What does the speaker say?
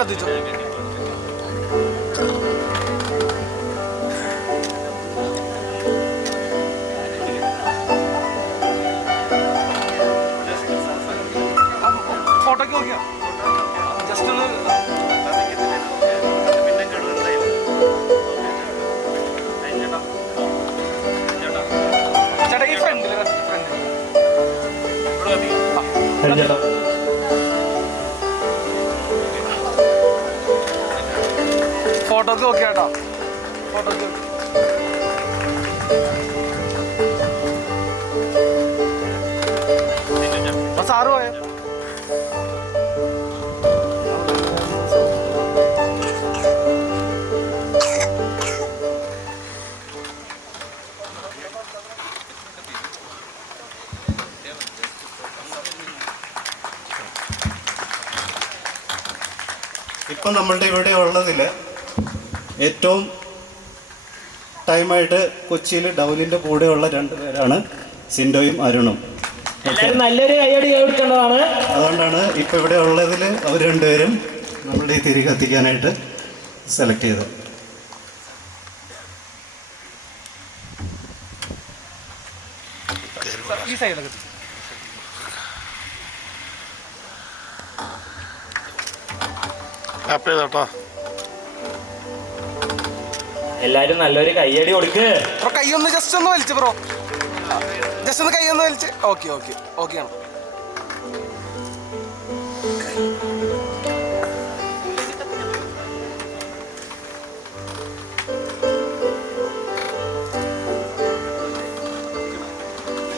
കത്തിച്ചോ. ഫോട്ടോക്ക് നോക്കിയാ just ഒന്ന് ചേട്ടാ ഈ ഫ്രണ്ടിൽ ഫോട്ടോക്ക് നോക്കിയാട്ടോ. ഫോട്ടോക്ക് സാറ് പോയ ഇപ്പം നമ്മളുടെ ഇവിടെ ഉള്ളതിൽ ഏറ്റവും ടൈമായിട്ട് കൊച്ചിയിൽ ഡൗലിൻ്റെ കൂടെയുള്ള 2 പേരാണ് സിൻഡോയും അരുണും. നല്ലൊരു കൈയടി കൊടുക്കേണ്ടതാണ്. അതുകൊണ്ടാണ് ഇപ്പം ഇവിടെ ഉള്ളതിൽ അവർ 2 പേരും നമ്മളുടെ ഈ തിരി കത്തിക്കാനായിട്ട് സെലക്ട് ചെയ്തത്. ഈ സൈഡിലൊക്കെ എല്ലാരും നല്ലൊരു കൈയടി കൊടുക്ക്. കൈയൊന്ന് ജസ്റ്റ് ഒന്ന് വലിച്ചു ബ്രോ, ജസ്റ്റ് ഒന്ന് കൈയൊന്ന് വലിച്ച്. ഓക്കെ ഓക്കെ ഓക്കെ ആണ്.